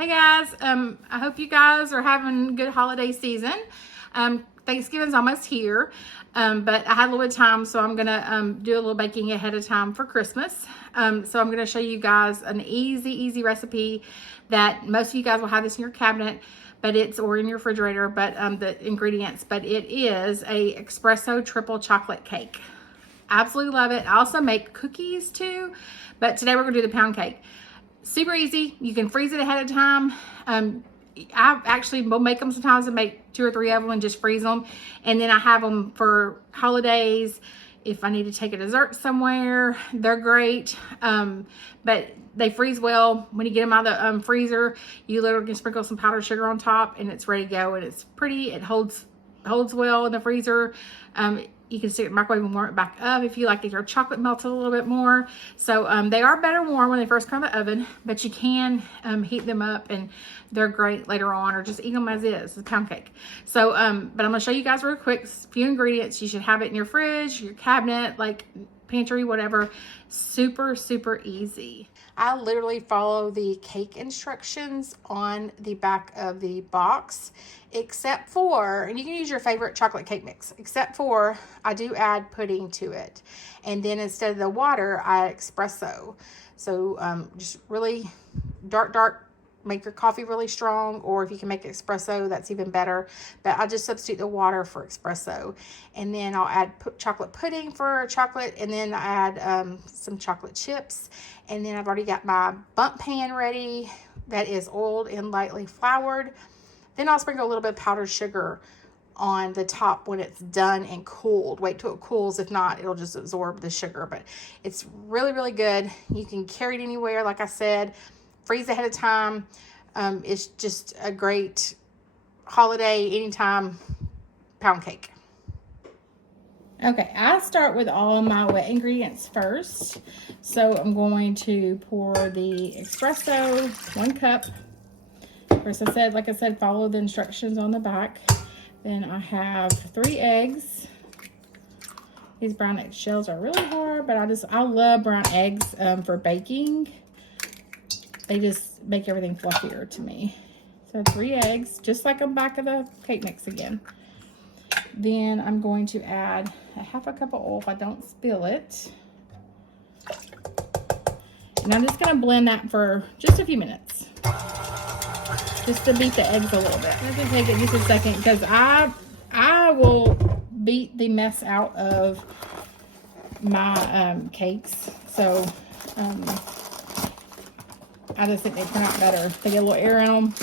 Hey guys, I hope you guys are having a good holiday season. Thanksgiving's almost here, but I had a little bit of time, so I'm gonna do a little baking ahead of time for Christmas. So I'm gonna show you guys an easy recipe that most of you guys will have this in your cabinet, or in your refrigerator, but the ingredients, but it is a espresso triple chocolate cake. Absolutely love it. I also make cookies too, but today we're gonna do the pound cake. Super easy. You can freeze it ahead of time. I actually will make them sometimes and make 2 or 3 of them and just freeze them. And then I have them for holidays. If I need to take a dessert somewhere, they're great. But they freeze well. When you get them out of the freezer, you literally can sprinkle some powdered sugar on top and it's ready to go. And it's pretty. It holds well in the freezer. You can stick it in the microwave and warm it back up if you like your chocolate melted a little bit more. So they are better warm when they first come out of the oven, but you can heat them up and they're great later on, or just eat them as is, a pound cake. So, but I'm gonna show you guys real quick, a few ingredients. You should have it in your fridge, your cabinet, like pantry, whatever. Super easy. I literally follow the cake instructions on the back of the box, except for, and you can use your favorite chocolate cake mix, except for I do add pudding to it. And then instead of the water, I add espresso. So just really dark, make your coffee really strong, or if you can make espresso, that's even better. But I just substitute the water for espresso. And then I'll add chocolate pudding for chocolate, and then I add some chocolate chips. And then I've already got my bundt pan ready that is oiled and lightly floured. Then I'll sprinkle a little bit of powdered sugar on the top when it's done and cooled. Wait till it cools. If not, it'll just absorb the sugar. But it's really good. You can carry it anywhere, like I said. Freeze ahead of time. It's just a great holiday, anytime pound cake. Okay, I start with all my wet ingredients first. So I'm going to pour the espresso, 1 cup. First, like I said, follow the instructions on the back. Then I have 3 eggs. These brown egg shells are really hard, but I love brown eggs for baking. They just make everything fluffier to me. So 3 eggs, just like on the back of the cake mix again. Then I'm going to add a 1/2 cup of oil if I don't spill it. And I'm just going to blend that for just a few minutes. Just to beat the eggs a little bit. I'm going to take it just a second because I will beat the mess out of my cakes. So I just think they turn out better. They get a little air in them.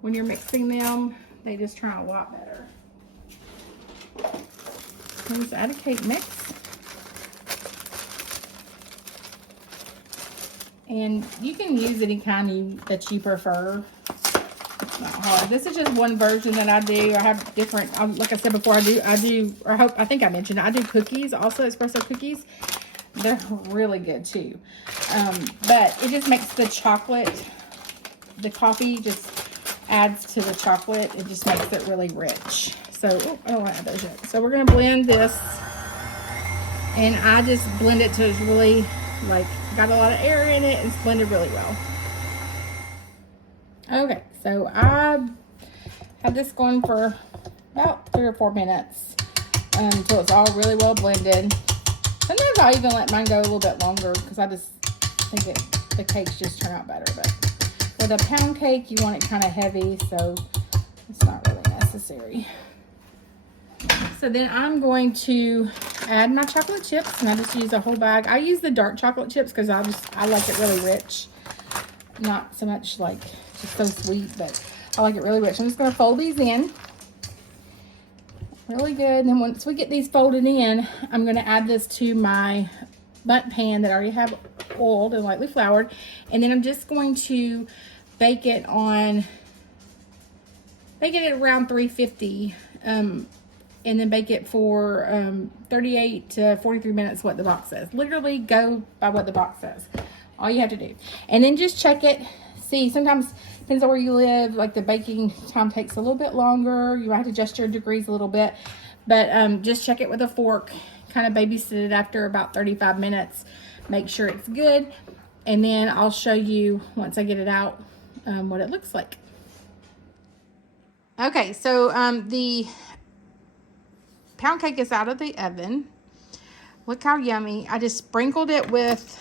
When you're mixing them, they just turn out a lot better. Just add a cake mix. And you can use any kind that you prefer. It's not hard. This is just one version that I do. I have different, like I said before, I think I mentioned it. I do cookies, also espresso cookies. They're really good too. But it just makes the coffee just adds to the chocolate. It just makes it really rich. So, I don't want to add those yet. So we're going to blend this. And I just blend it till it's really, got a lot of air in it. It's blended really well. Okay, so I had this going for about 3 or 4 minutes until it's all really well blended. Sometimes I'll even let mine go a little bit longer because I just think the cakes just turn out better. But with a pound cake, you want it kind of heavy, so it's not really necessary. So then I'm going to add my chocolate chips, and I just use a whole bag. I use the dark chocolate chips because I like it really rich. Not so much just so sweet, but I like it really rich. I'm just going to fold these in. Really good. And then once we get these folded in, I'm going to add this to my bundt pan that I already have oiled and lightly floured. And then I'm just going to bake it at around 350. And then bake it for 38 to 43 minutes, what the box says. Literally go by what the box says. All you have to do. And then just check it. See, sometimes, depends on where you live, the baking time takes a little bit longer. You might have to adjust your degrees a little bit. But just check it with a fork. Kind of babysit it after about 35 minutes. Make sure it's good. And then I'll show you, once I get it out, what it looks like. Okay, so the pound cake is out of the oven. Look how yummy. I just sprinkled it with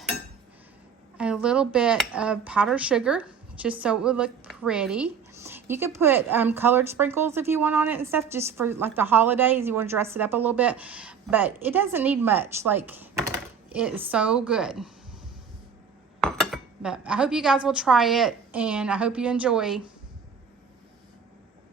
a little bit of powdered sugar just so it would look pretty. You could put colored sprinkles if you want on it and stuff, just for like the holidays. You want to dress it up a little bit, but it doesn't need much. Like, it is so good. But I hope you guys will try it, and I hope you enjoy.